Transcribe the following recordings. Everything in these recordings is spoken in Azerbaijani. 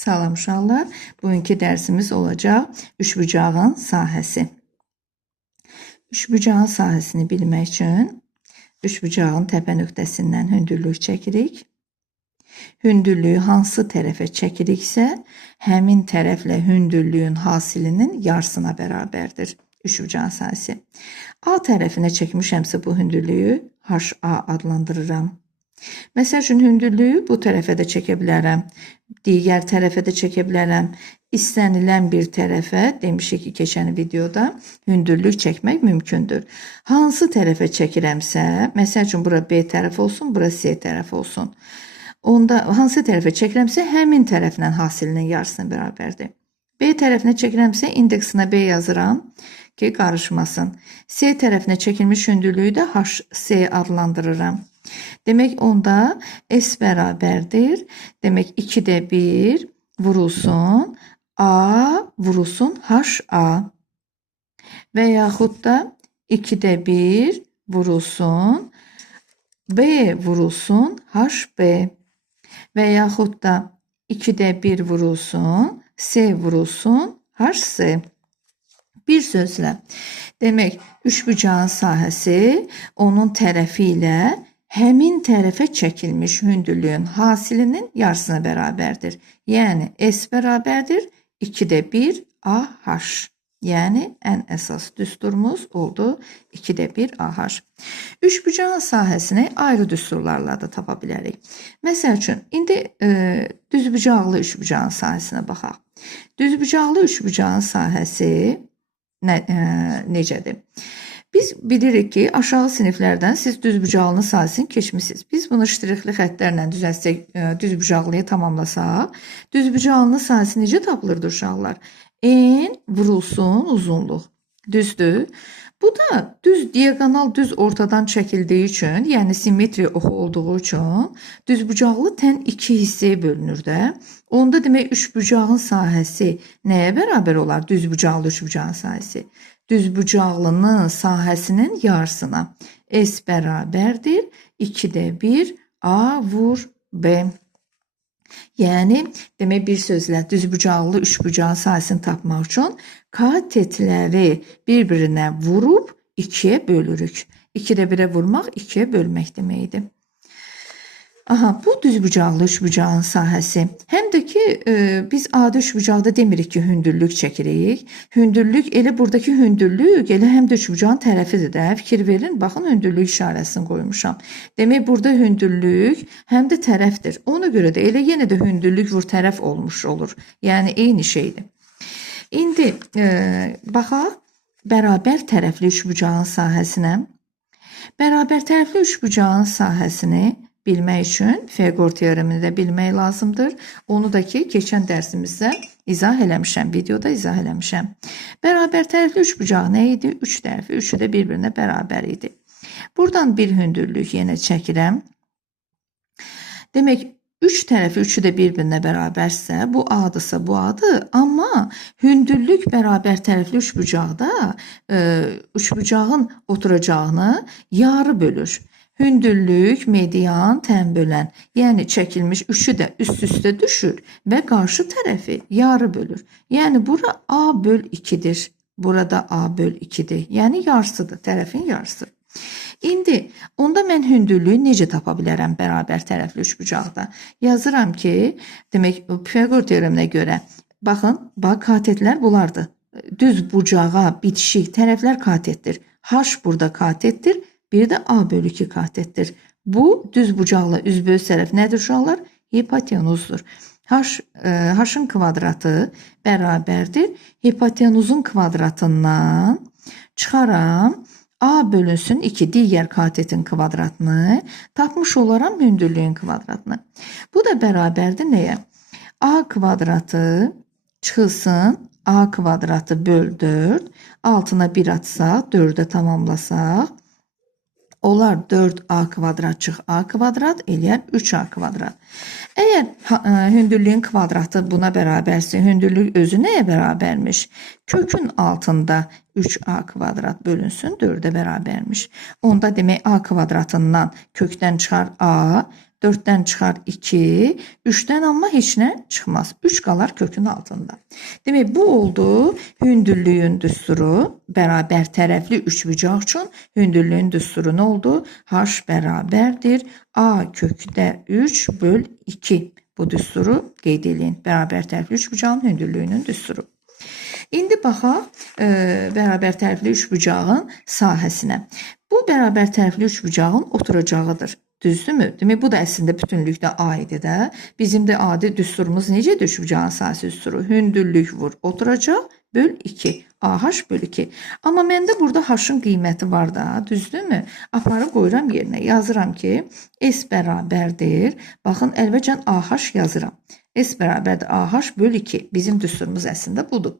Salam uşaqlar. Bugünkü dərsimiz olacaq üçbucağın sahəsi. Üçbucağın sahəsini bilmək üçün üçbucağın təpə nöqtəsindən hündürlük çəkirik. Hündürlüyü hansı tərəfə çəkiriksə, həmin tərəflə hündürlüyün hasilinin yarısına bərabərdir üçbucağın sahəsi. A tərəfinə çəkmişəmsə bu hündürlüyü HA adlandırıram. Məsəl üçün hündürlüyü bu tərəfə də çəkə bilərəm, digər tərəfə də çəkə bilərəm. İstənilən bir tərəfə, demişik ki, keçən videoda hündürlük çəkmək mümkündür. Hansı tərəfə çəkirəmsə, məsəl üçün bura B tərəf olsun, bura C tərəf olsun. Onda hansı tərəfə çəkirəmsə, həmin tərəflə hasilinin yarısına bərabərdir. B tərəfinə çəkirəmsə, indeksinə B yazıram ki, qarışmasın. C tərəfinə çəkilmiş hündürlüyü də HC adlandırıram. Demək, onda S bərabərdir. Demək, 2-də 1 vurulsun A vurulsun HA. Və yaxud da 2-də 1 vurulsun B vurulsun HB. Və yaxud da 2-də 1 vurulsun C vurulsun HC. Bir sözlə, demək, üçbucağın sahəsi onun tərəfi ilə həmin tərəfə çəkilmiş hündürlüyün hasilinin yarısına bərabərdir. Yəni, S bərabərdir 2-də 1 AH. Yəni, ən əsas düsturumuz oldu 2-də 1 AH. Üçbucağın sahəsini ayrı düsturlarla da tapa bilərik. Məsəl üçün, indi düzbucaqlı üçbucağın sahəsinə baxaq. Düzbucaqlı üçbucağın sahəsi necədir? Biz bilirik ki, aşağı siniflərdən siz düzbucaqlının sahəsini keçmişsiniz. Biz bunu ştrixli xəttlərlə düzəltsək, düzbucaqlıyı tamamlasaq, düzbucaqlının sahəsi necə tapılırdı uşaqlar? N vurulsun uzunluq. Düzdür? Bu da düz diagonal düz ortadan çəkildiyi üçün, yəni simmetri oxu olduğu üçün düzbucaqlı tən iki hissəyə bölünür də. Onda demək üçbucağın sahəsi nəyə bərabər olar? Düzbucaqlı üçbucağın sahəsi. Düzbucaqlının sahəsinin yarısına. S bərabərdir 2-də 1 A vur B. Yəni, demək bir sözlə düzbucaqlı üçbucağın sahəsini tapmaq üçün katetləri bir-birinə vurub 2-yə bölürük. 2-də 1-ə vurmaq 2-yə bölmək deməkdir. Aha, bu düzbucaqlı üçbucağın sahəsi. Həm də ki, biz adi üçbucaqda demirik ki, hündürlük çəkirik. Hündürlük, elə buradakı hündürlük, elə həm də üçbucağın tərəfidir də. Fikir verin, baxın, hündürlük işarəsini qoymuşam. Demək, burada hündürlük həm də tərəfdir. Ona görə də elə yenə də hündürlük vur tərəf olmuş olur. Yəni, eyni şeydir. İndi, baxaq, bərabər tərəfli üçbucağın sahəsinə. Bərabər tərəfli üçbucağın sahəsini bilmək üçün Fiqor teoremini də bilmək lazımdır. Onu da ki, keçən dərsimizdə izah eləmişəm, videoda izah eləmişəm. Bərabər tərəfli üçbucaq nə idi? 3 tərəfi, üçü də bir-birinə bərabər idi. Buradan bir hündürlük yenə çəkirəm. Demək, 3 tərəfi, üçü də bir-birinə bərabərsə, bu A-dırsa bu A-dır. Amma hündürlük bərabər tərəfli üçbucaqda üçbucağın oturacağını yarı bölür. Hündürlük, median, tən bölən, yəni çəkilmiş üçü də üst-üstə düşür və qarşı tərəfi yarı bölür. Yəni, bura A böl 2-dir. Burada A böl 2-dir. Yəni, yarısıdır, tərəfin yarısı. İndi, onda mən hündürlüyü necə tapa bilərəm bərabər tərəfli üçbucaqda? Yazıram ki, demək, Fiqor teoreminə görə, baxın, katetlər bunlardır. Düz bucağa bitişik tərəflər katetdir. H burada katetdir. Bir də A bölü 2 katetdir. Bu, düz bucaqla üzböz tərəf nədir uşaqlar? Hipotenuzdur. H-ın kvadratı bərabərdir. Hipotenuzun kvadratından çıxaram. A bölünsün 2 digər katetin kvadratını. Tapmış olaram hündürlüyün kvadratını. Bu da bərabərdir nəyə? A kvadratı çıxılsın. A kvadratı böl 4. Altına 1 atsaq, 4-ə tamamlasaq. Olar 4A kvadrat çıx A kvadrat eləyər 3A kvadrat. Əgər hündürlüyün kvadratı buna bərabərsə, hündürlük özü nəyə bərabərmiş? Kökün altında 3A kvadrat bölünsün 4-ə bərabərmiş. Onda demək A kvadratından kökdən çıxar A, 4-dən çıxar 2, 3-dən amma heç nə çıxmaz. 3 qalar kökün altında. Demək, bu oldu hündürlüyün düsturu. Bərabər tərəfli üçbucaq üçün hündürlüyün düsturu nə oldu? H bərabərdir A kökdə 3 böl 2. Bu düsturu qeyd edin. Bərabər tərəfli üçbucağın hündürlüyünün düsturu. İndi baxaq bərabər tərəfli üçbucağın sahəsinə. Bu bərabər tərəfli üçbucağın oturacağıdır. Düzdürmü? Demək, bu da əslində bütünlükdə A idi də. Bizim də adi düsturumuz necədir üçbucağın sahəsi düsturu? Hündürlük vur oturacaq böl 2. AH böl 2. Amma məndə burada H-ın qiyməti var da, düzdürmü? Aparı qoyuram yerinə. Yazıram ki, S bərabərdir. Baxın, əlvəcən AH yazıram. S bərabərdir AH böl 2. Bizim düsturumuz əslində budur.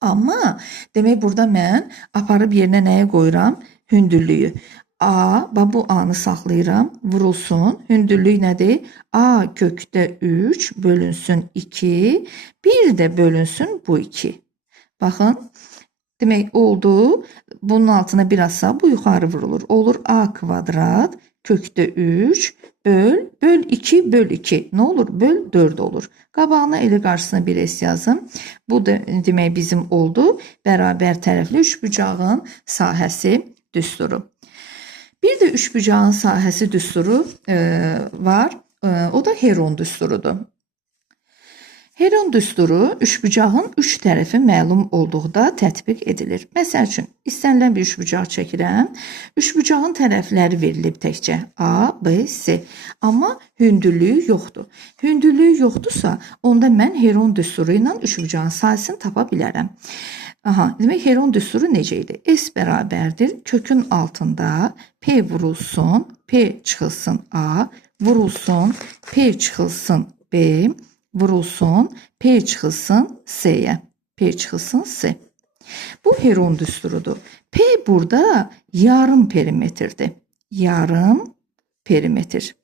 Amma demək, burada mən aparıb yerinə nəyə qoyuram? Hündürlüyü. A, bu A-nı saxlayıram, vurulsun. Hündürlük nədir? A kökdə 3 bölünsün 2, bir də bölünsün bu 2. Baxın, demək oldu. Bunun altına biraz sağ, bu yuxarı vurulur. Olur A kvadrat kökdə 3 böl 2 böl 2. Nə olur? Böl 4 olur. Qabağına elə qarşısına bir S yazım. Bu da demək bizim oldu. Bərabər tərəfli üçbucağın sahəsi düsturu. Bir də üçbucağın sahəsi düsturu var. O da Heron düsturudur. Heron düsturu üçbucağın üç tərəfi məlum olduqda tətbiq edilir. Məsəl üçün, istənilən bir üçbucaq çəkirəm. Üçbucağın tərəfləri verilib təkcə A, B, C. Amma hündürlüyü yoxdur. Hündürlüyü yoxdursa, onda mən Heron düsturu ilə üçbucağın sahəsini tapa bilərəm. Demək, Heron düsturu necə idi? S bərabərdir. Kökün altında P vurulsun, P çıxılsın A, vurulsun, P çıxılsın B, vurulsun, P çıxılsın C-yə. P çıxılsın C. Bu Heron düsturudur. P burada yarım perimetrdir. Yarım perimetr.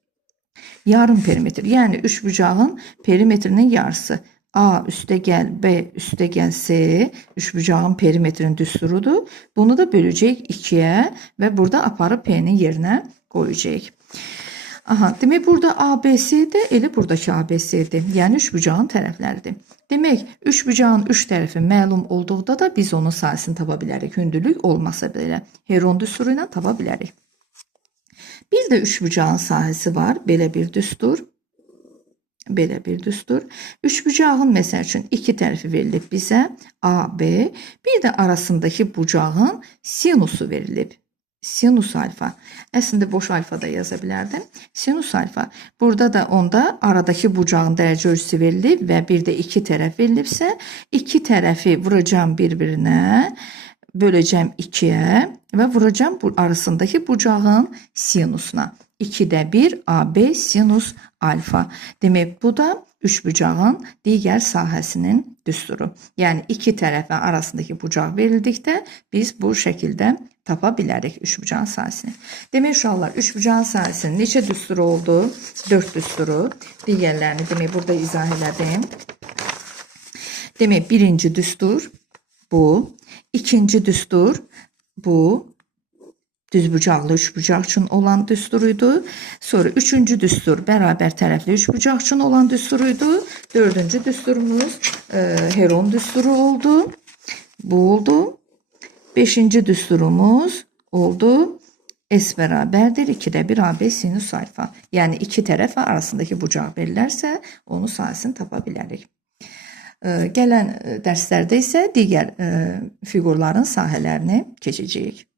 Yarım perimetr. Yəni üçbucağın perimetrinin yarısı. A üstə gəl, B üstə gəl, C üçbucağın perimetrinin düsturudur. Bunu da böləcəyik 2-yə və burada aparıb P-nin yerinə qoyacağıq. Demək, burada ABC-dir, elə buradakı ABC-dir. Yəni üçbucağın tərəfləridir. Demək, üçbucağın üç tərəfi məlum olduqda da biz onun sahəsini tapa bilərik. Hündürlük olmasa belə Heron düsturu ilə tapa bilərik. Bir də üçbucağın sahəsi var. Belə bir düstur. Belə bir düstur. Üçbucağın məsəl üçün iki tərəfi verilib bizə A, B. Bir də arasındakı bucağın sinusu verilib. Sinus alfa. Əslində boş alfa da yaza bilərdim. Sinus alfa. Burada da onda aradakı bucağın dərəcə ölçüsü verilib və bir də iki tərəf verilibsə, iki tərəfi vuracağım bir-birinə, böləcəm 2-yə və vuracağım arasındakı bucağın sinusuna. 2-də 1 AB sinus alfa. Demək, bu da üçbucağın digər sahəsinin düsturu. Yəni, iki tərəfə arasındakı bucaq verildikdə biz bu şəkildə tapa bilərik üçbucağın sahəsini. Demək, uşaqlar, üçbucağın sahəsinin neçə düsturu oldu? 4 düsturu. Digərlərini demək, burada izah elədim. Demək, birinci düstur bu. İkinci düstur bu. Düzbucaqlı üçbucaq üçün olan düsturuydu. Sonra üçüncü düstur bərabər tərəfli üçbucaq üçün olan düsturuydu. Dördüncü düsturumuz Heron düsturu oldu. Bu oldu. Beşinci düsturumuz oldu. S bərabərdir 2-də 1 AB sinus alfa. Yəni iki tərəf arasındakı bucaq verilərsə, onun sahəsini tapa bilərik. Gələn dərslərdə isə digər fiqurların sahələrini keçəcəyik.